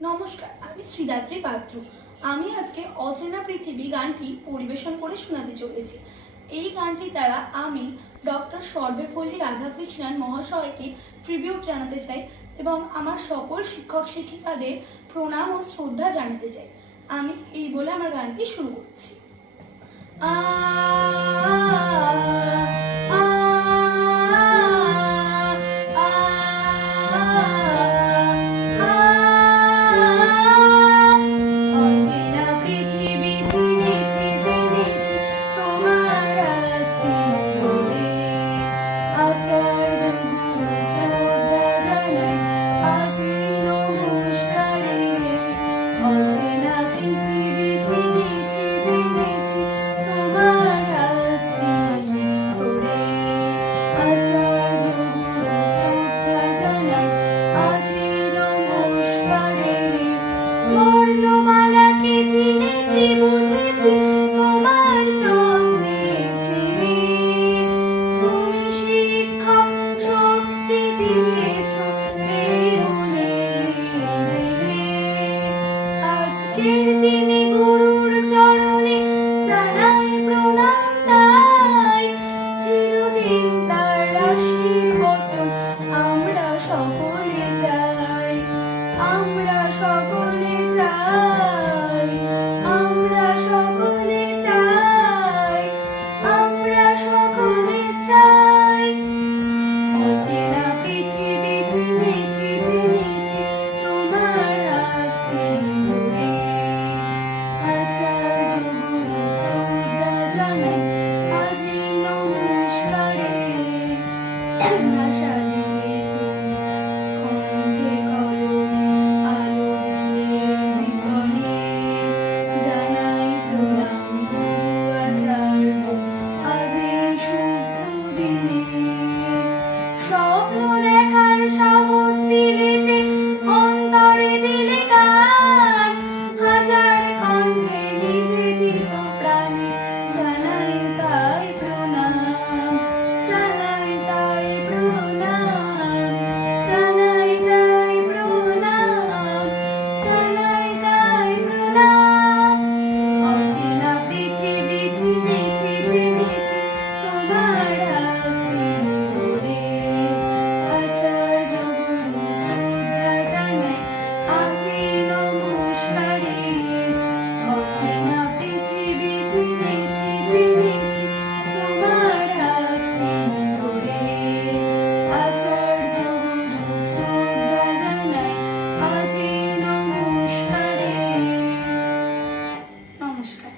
নমস্কার, আমি শ্রীদাত্রী পাত্র। আমি আজকে অচেনা পৃথিবী গানটি পরিবেশন করে শোনাতে চলেছি। এই গানটির দ্বারা আমি ডক্টর সর্বেপল্লী রাধাকৃষ্ণন মহাশয়কে ট্রিবিউট জানাতে চাই এবং আমার সকল শিক্ষক শিক্ষিকাদের প্রণাম ও শ্রদ্ধা জানাতে চাই। আমি এই বলে আমার গানটি শুরু করছি। গুরুর চরণে জানাই প্রণাম তাই, চিরদিন তার আশীর্বচন আমরা সকলে চাই, আমরা সকলে চাই, আমরা সকলে চাই, আমরা সকলে চাই। অচেনা পৃথিবী চিনেছি চিনেছি তোমার হাতে ধরে, আচার্য গুরু শ্রদ্ধা জানাই আজি নমস্কারে। ভাষা দিলে তুমি কণ্ঠে কলমে আলো দিলে জীবনে, জানাই প্রণাম গুরু আচার্য আজি শুভ দিনে। স্বপ্ন দেখার সাহস দিলে যে অন্তরে দিলে গান, হাজার কণ্ঠে নিবেদিত প্রাণে জানাই তাই প্রণাম, জানাই তাই প্রণাম, জানাই তাই প্রণাম, জানাই তাই প্রণাম। অচেনা পৃথিবী চিনেছি চিনেছি তোমার হাতে ধরে, আচার্য গুরু শ্রদ্ধা জানাই আজি নমস্কারে। অচেনা পৃথিবী চিনেছি চিনেছি তোমার হাতে ধরে, আচার্য গুরু শ্রদ্ধা জানাই আজি নমস্কারে। নমস্কার।